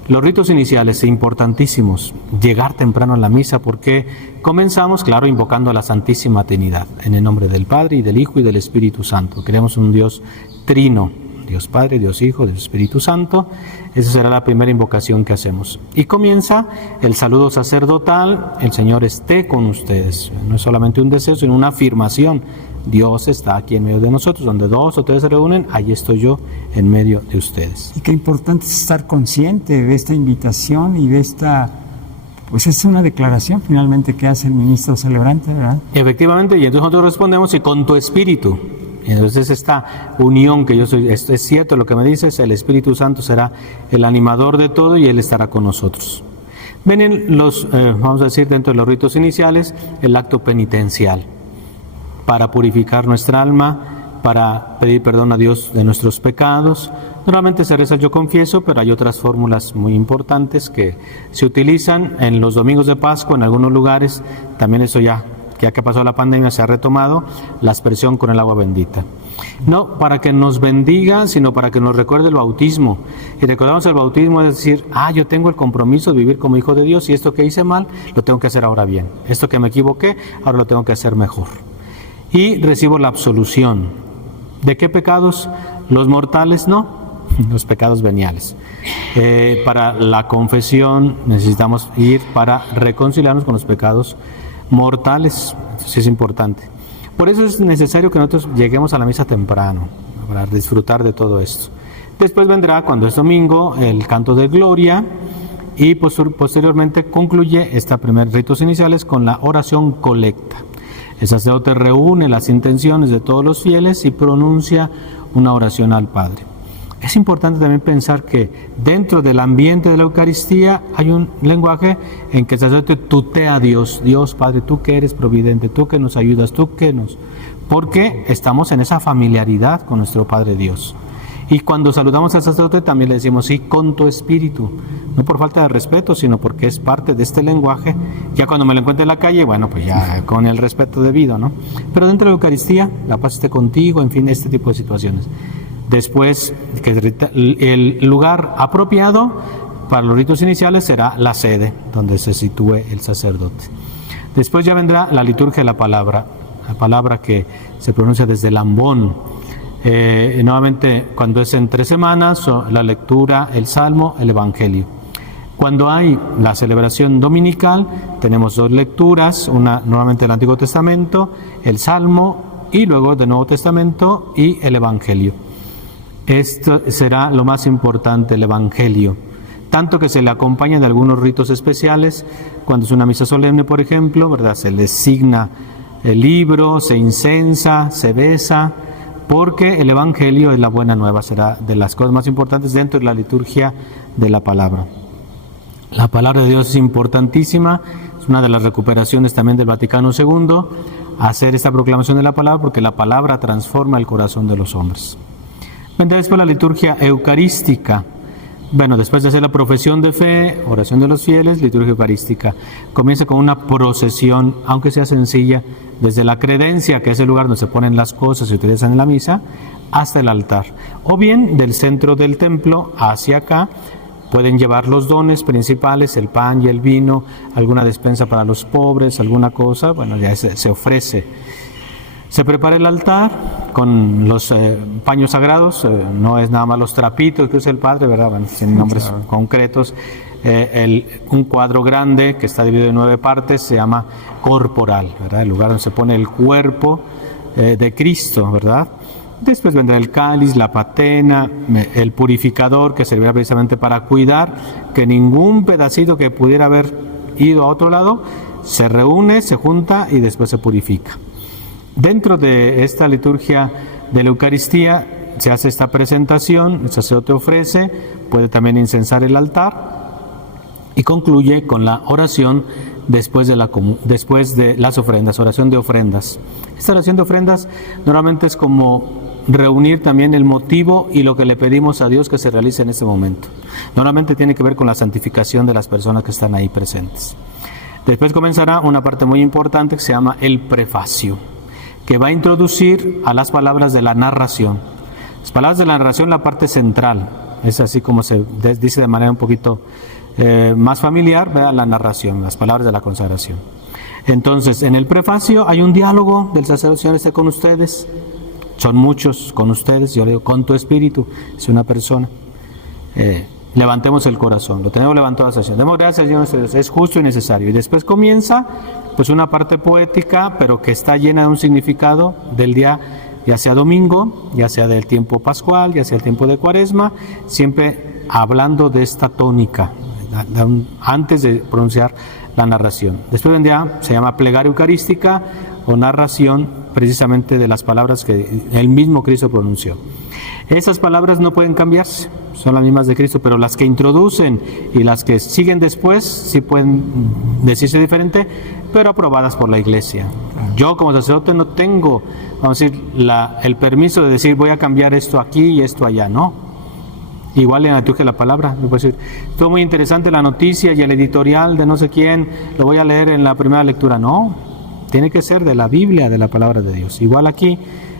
Los ritos iniciales, importantísimos, llegar temprano a la misa, porque comenzamos, claro, invocando a la Santísima Trinidad, en el nombre del Padre, y del Hijo, y del Espíritu Santo. Queremos un Dios trino, Dios Padre, Dios Hijo, Dios Espíritu Santo. Esa será la primera invocación que hacemos. Y comienza el saludo sacerdotal: el Señor esté con ustedes. No es solamente un deseo, sino una afirmación. Dios está aquí en medio de nosotros. Donde 2 o 3 se reúnen, allí estoy yo en medio de ustedes. Y qué importante es estar consciente de esta invitación y de esta, pues es una declaración finalmente que hace el ministro celebrante, ¿verdad? Efectivamente, y entonces nosotros respondemos: y con tu espíritu. Y entonces esta unión que yo soy, es cierto lo que me dices, el Espíritu Santo será el animador de todo y Él estará con nosotros. Vienen vamos a decir, dentro de los ritos iniciales, el acto penitencial, para purificar nuestra alma, para pedir perdón a Dios de nuestros pecados. Normalmente se reza Yo Confieso, pero hay otras fórmulas muy importantes que se utilizan en los domingos de Pascua, en algunos lugares. También eso ya que pasó la pandemia, se ha retomado la aspersión con el agua bendita. No para que nos bendiga, sino para que nos recuerde el bautismo. Y recordamos el bautismo, es decir, yo tengo el compromiso de vivir como hijo de Dios, y esto que hice mal, lo tengo que hacer ahora bien. Esto que me equivoqué, ahora lo tengo que hacer mejor. Y recibo la absolución. ¿De qué pecados? Los mortales, no, los pecados veniales. Para la confesión necesitamos ir para reconciliarnos con los pecados mortales. Eso es importante. Por eso es necesario que nosotros lleguemos a la misa temprano, para disfrutar de todo esto. Después vendrá, cuando es domingo, el canto de gloria, y posteriormente concluye estos primeros ritos iniciales con la oración colecta. El sacerdote reúne las intenciones de todos los fieles y pronuncia una oración al Padre. Es importante también pensar que dentro del ambiente de la Eucaristía hay un lenguaje en que el sacerdote tutea a Dios. Dios Padre, tú que eres providente, tú que nos ayudas, tú que nos... Porque estamos en esa familiaridad con nuestro Padre Dios. Y cuando saludamos al sacerdote también le decimos, sí, con tu espíritu. No por falta de respeto, sino porque es parte de este lenguaje. Ya cuando me lo encuentre en la calle, bueno, pues ya con el respeto debido, ¿no? Pero dentro de la Eucaristía, la paz esté contigo, en fin, este tipo de situaciones. Después, el lugar apropiado para los ritos iniciales será la sede, donde se sitúe el sacerdote. Después ya vendrá la liturgia de la palabra que se pronuncia desde el ambón. Nuevamente, cuando es en 3 semanas, la lectura, el salmo, el evangelio. Cuando hay la celebración dominical, tenemos 2 lecturas, una nuevamente del Antiguo Testamento, el salmo, y luego del Nuevo Testamento y el evangelio. Esto será lo más importante, el evangelio. Tanto que se le acompaña de algunos ritos especiales. Cuando es una misa solemne, por ejemplo, ¿verdad?, se le signa el libro, se incensa, se besa, porque el evangelio es la buena nueva, será de las cosas más importantes dentro de la liturgia de la palabra. La palabra de Dios es importantísima, es una de las recuperaciones también del Vaticano II, hacer esta proclamación de la palabra, porque la palabra transforma el corazón de los hombres. Vendrá después la liturgia eucarística. Bueno, después de hacer la profesión de fe, oración de los fieles, liturgia eucarística. Comienza con una procesión, aunque sea sencilla, desde la credencia, que es el lugar donde se ponen las cosas y se utilizan en la misa, hasta el altar. O bien del centro del templo hacia acá, Pueden llevar los dones principales, el pan y el vino, alguna despensa para los pobres, alguna cosa, bueno, ya se ofrece. Se prepara el altar con los paños sagrados, no es nada más los trapitos que usa el Padre, ¿verdad? Bueno, tienen nombres concretos. Un cuadro grande que está dividido en 9 partes se llama corporal, ¿verdad? El lugar donde se pone el cuerpo de Cristo, ¿verdad? Después vendrá el cáliz, la patena, el purificador que servirá precisamente para cuidar que ningún pedacito que pudiera haber ido a otro lado se reúne, se junta y después se purifica. Dentro de esta liturgia de la Eucaristía se hace esta presentación, el sacerdote ofrece, puede también incensar el altar y concluye con la oración después de las ofrendas, oración de ofrendas. Esta oración de ofrendas normalmente es como reunir también el motivo y lo que le pedimos a Dios que se realice en este momento. Normalmente tiene que ver con la santificación de las personas que están ahí presentes. Después comenzará una parte muy importante que se llama el prefacio, que va a introducir a las palabras de la narración. Las palabras de la narración, la parte central, es así como se dice de manera un poquito más familiar, ¿verdad? La narración, las palabras de la consagración. Entonces, en el prefacio hay un diálogo del sacerdote: Señor esté con ustedes. Son muchos con ustedes, yo le digo, con tu espíritu, es una persona. Levantemos el corazón, lo tenemos levantado hacia Dios. Demos gracias a Dios, es justo y necesario. Y después comienza pues una parte poética, pero que está llena de un significado del día, ya sea domingo, ya sea del tiempo pascual, ya sea el tiempo de Cuaresma, siempre hablando de esta tónica, antes de pronunciar la narración. Después vendrá, se llama plegaria eucarística o narración precisamente de las palabras que el mismo Cristo pronunció. Esas palabras no pueden cambiarse, son las mismas de Cristo, pero las que introducen y las que siguen después sí pueden decirse diferente, pero aprobadas por la Iglesia. Yo como sacerdote no tengo, vamos a decir, el permiso de decir voy a cambiar esto aquí y esto allá, no. Igual en la liturgia de la palabra, me puede decir, estuvo muy interesante la noticia y el editorial de no sé quién, lo voy a leer en la primera lectura. No, tiene que ser de la Biblia, de la palabra de Dios. Igual aquí,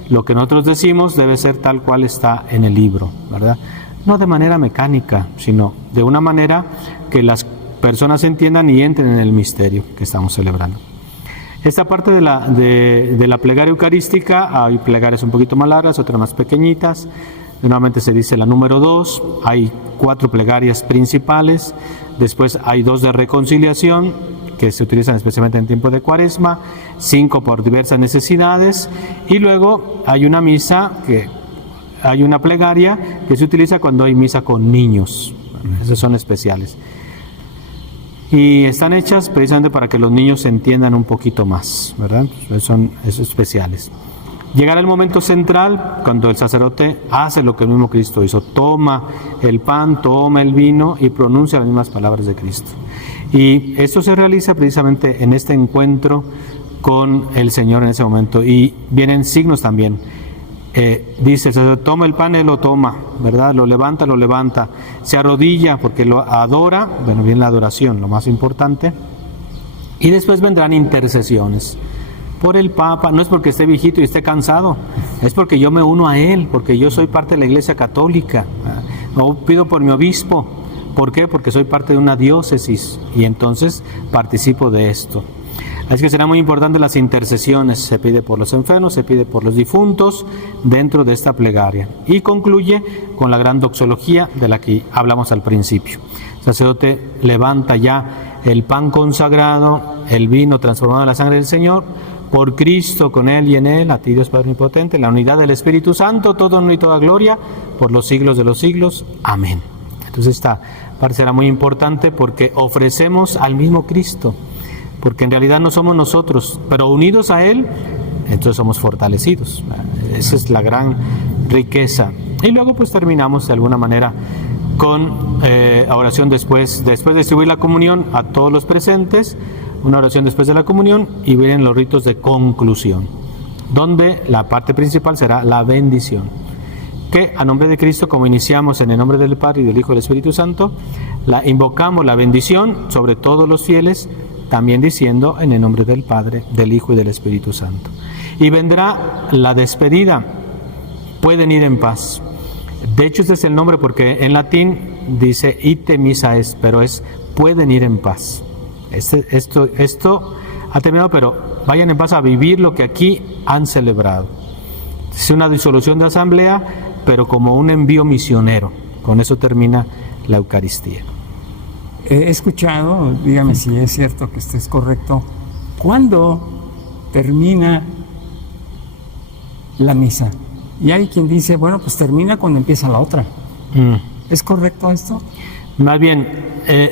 lo que nosotros decimos debe ser tal cual está en el libro, ¿verdad? No de manera mecánica, sino de una manera que las personas entiendan y entren en el misterio que estamos celebrando. Esta parte de la plegaria eucarística, hay plegarias un poquito más largas, otras más pequeñitas. Normalmente se dice la número 2, hay 4 plegarias principales, después hay 2 de reconciliación, que se utilizan especialmente en tiempo de Cuaresma, 5 por diversas necesidades, y luego hay una hay una plegaria que se utiliza cuando hay misa con niños. Esas son especiales. Y están hechas precisamente para que los niños se entiendan un poquito más, ¿verdad? Son especiales. Llegará el momento central cuando el sacerdote hace lo que el mismo Cristo hizo: toma el pan, toma el vino y pronuncia las mismas palabras de Cristo. Y esto se realiza precisamente en este encuentro con el Señor en ese momento. Y vienen signos también. Dice el sacerdote: toma el pan, él lo toma, ¿verdad? Lo levanta, se arrodilla porque lo adora. Bueno, viene la adoración, lo más importante. Y después vendrán intercesiones por el Papa. No es porque esté viejito y esté cansado, es porque yo me uno a él, porque yo soy parte de la Iglesia Católica. O pido por mi obispo. ¿Por qué? Porque soy parte de una diócesis y entonces participo de esto. Así que será muy importante las intercesiones. Se pide por los enfermos, se pide por los difuntos dentro de esta plegaria. Y concluye con la gran doxología de la que hablamos al principio. El sacerdote levanta ya el pan consagrado, el vino transformado en la sangre del Señor, por Cristo, con Él y en Él, a ti Dios Padre Omnipotente, en la unidad del Espíritu Santo, todo honor y toda gloria, por los siglos de los siglos. Amén. Entonces esta parte será muy importante porque ofrecemos al mismo Cristo, porque en realidad no somos nosotros, pero unidos a Él, entonces somos fortalecidos. Esa es la gran riqueza. Y luego pues terminamos de alguna manera con oración después de distribuir la comunión a todos los presentes, una oración después de la comunión, y vienen los ritos de conclusión, donde la parte principal será la bendición, que a nombre de Cristo, como iniciamos en el nombre del Padre y del Hijo y del Espíritu Santo, invocamos la bendición sobre todos los fieles, también diciendo en el nombre del Padre, del Hijo y del Espíritu Santo. Y vendrá la despedida: pueden ir en paz. De hecho, este es el nombre porque en latín dice ite misa est, pero es pueden ir en paz. Esto ha terminado, pero vayan en paz a vivir lo que aquí han celebrado. Es una disolución de asamblea, pero como un envío misionero. Con eso termina la Eucaristía. He escuchado, dígame si es cierto que esto es correcto, ¿cuándo termina la misa? Y hay quien dice, bueno, pues termina cuando empieza la otra. ¿Es correcto esto? Más bien,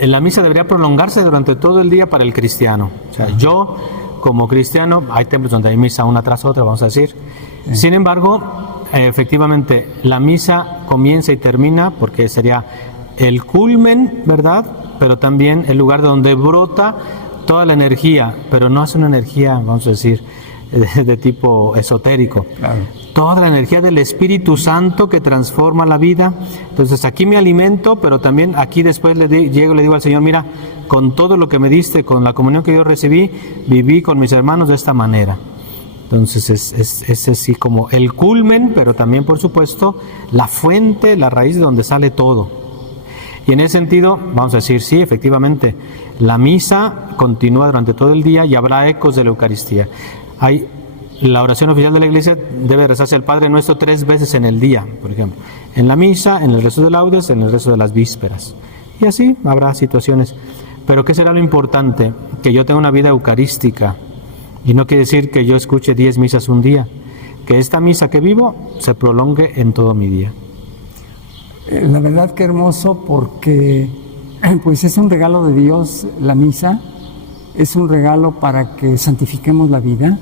la misa debería prolongarse durante todo el día para el cristiano. O sea, yo, como cristiano, hay templos donde hay misa una tras otra, vamos a decir. Sin embargo, efectivamente, la misa comienza y termina porque sería el culmen, ¿verdad? Pero también el lugar donde brota toda la energía, pero no es una energía, vamos a decir, de tipo esotérico. Claro. Toda la energía del Espíritu Santo que transforma la vida. Entonces aquí me alimento, pero también aquí después llego y le digo al Señor, mira, con todo lo que me diste, con la comunión que yo recibí, viví con mis hermanos de esta manera. Entonces es así como el culmen, pero también por supuesto la fuente, la raíz de donde sale todo. Y en ese sentido, vamos a decir, sí, efectivamente, la misa continúa durante todo el día y habrá ecos de la Eucaristía. La oración oficial de la Iglesia debe rezarse el Padre Nuestro 3 veces en el día, por ejemplo. En la misa, en el rezo de laudes, en el rezo de las vísperas. Y así habrá situaciones. Pero ¿qué será lo importante? Que yo tenga una vida eucarística. Y no quiere decir que yo escuche 10 misas un día. Que esta misa que vivo se prolongue en todo mi día. La verdad que hermoso, porque pues es un regalo de Dios la misa, es un regalo para que santifiquemos la vida,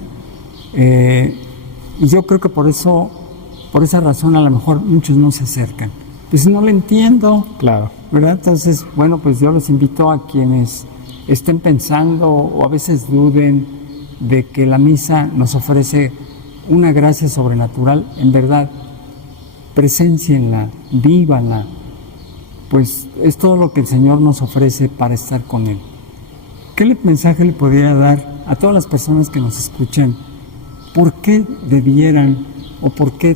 y yo creo que por esa razón a lo mejor muchos no se acercan. Pues no lo entiendo, Claro. ¿verdad? Entonces, bueno, pues yo los invito a quienes estén pensando o a veces duden de que la misa nos ofrece una gracia sobrenatural, en verdad, preséncienla, vívanla, pues es todo lo que el Señor nos ofrece para estar con Él. ¿Qué mensaje le podría dar a todas las personas que nos escuchan? ¿Por qué debieran o por qué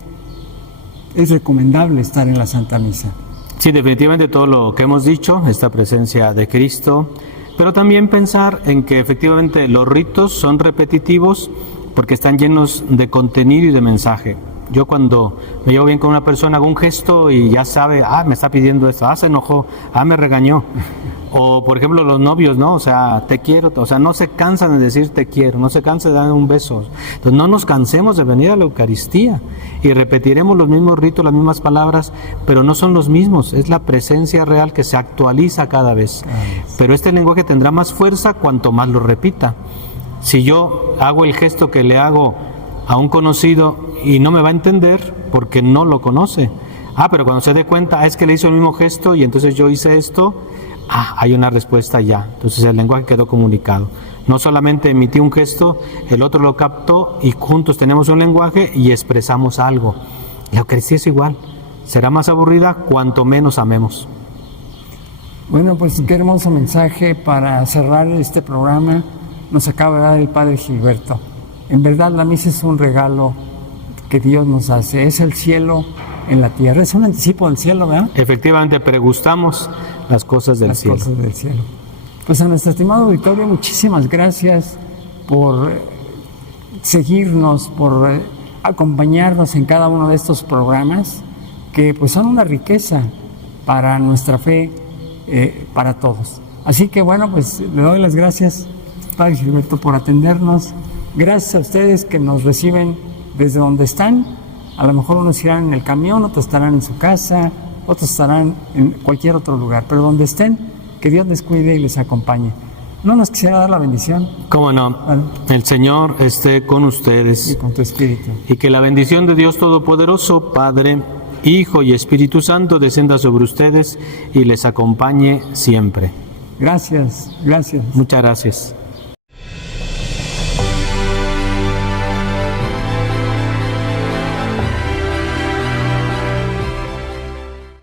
es recomendable estar en la Santa Misa? Sí, definitivamente todo lo que hemos dicho, esta presencia de Cristo, pero también pensar en que efectivamente los ritos son repetitivos porque están llenos de contenido y de mensaje. Yo cuando me llevo bien con una persona hago un gesto y ya sabe, me está pidiendo esto, se enojó, me regañó. O por ejemplo los novios, ¿no? O sea, te quiero, o sea, no se cansan de decir te quiero, no se cansan de dar un beso. Entonces no nos cansemos de venir a la Eucaristía y repetiremos los mismos ritos, las mismas palabras, pero no son los mismos, es la presencia real que se actualiza cada vez. Pero este lenguaje tendrá más fuerza cuanto más lo repita. Si yo hago el gesto que le hago a un conocido y no me va a entender porque no lo conoce. Pero cuando se dé cuenta, es que le hizo el mismo gesto y entonces yo hice esto, hay una respuesta ya. Entonces el lenguaje quedó comunicado. No solamente emití un gesto, el otro lo captó y juntos tenemos un lenguaje y expresamos algo. La Eucaristía es igual. Será más aburrida cuanto menos amemos. Bueno, pues qué hermoso mensaje para cerrar este programa nos acaba de dar el Padre Gilberto. En verdad la misa es un regalo que Dios nos hace, es el cielo en la tierra, es un anticipo del cielo, ¿verdad? Efectivamente, pregustamos las cosas del cielo. Las cosas del cielo. Pues a nuestro estimado auditorio, muchísimas gracias por seguirnos, por acompañarnos en cada uno de estos programas, que pues son una riqueza para nuestra fe, para todos. Así que bueno, pues le doy las gracias, Padre Gilberto, por atendernos. Gracias a ustedes que nos reciben desde donde están. A lo mejor unos irán en el camión, otros estarán en su casa, otros estarán en cualquier otro lugar, pero donde estén, que Dios les cuide y les acompañe. ¿No nos quisiera dar la bendición? ¿Cómo no? El Señor esté con ustedes. Y con tu espíritu. Y que la bendición de Dios Todopoderoso, Padre, Hijo y Espíritu Santo, descienda sobre ustedes y les acompañe siempre. Gracias, gracias. Muchas gracias.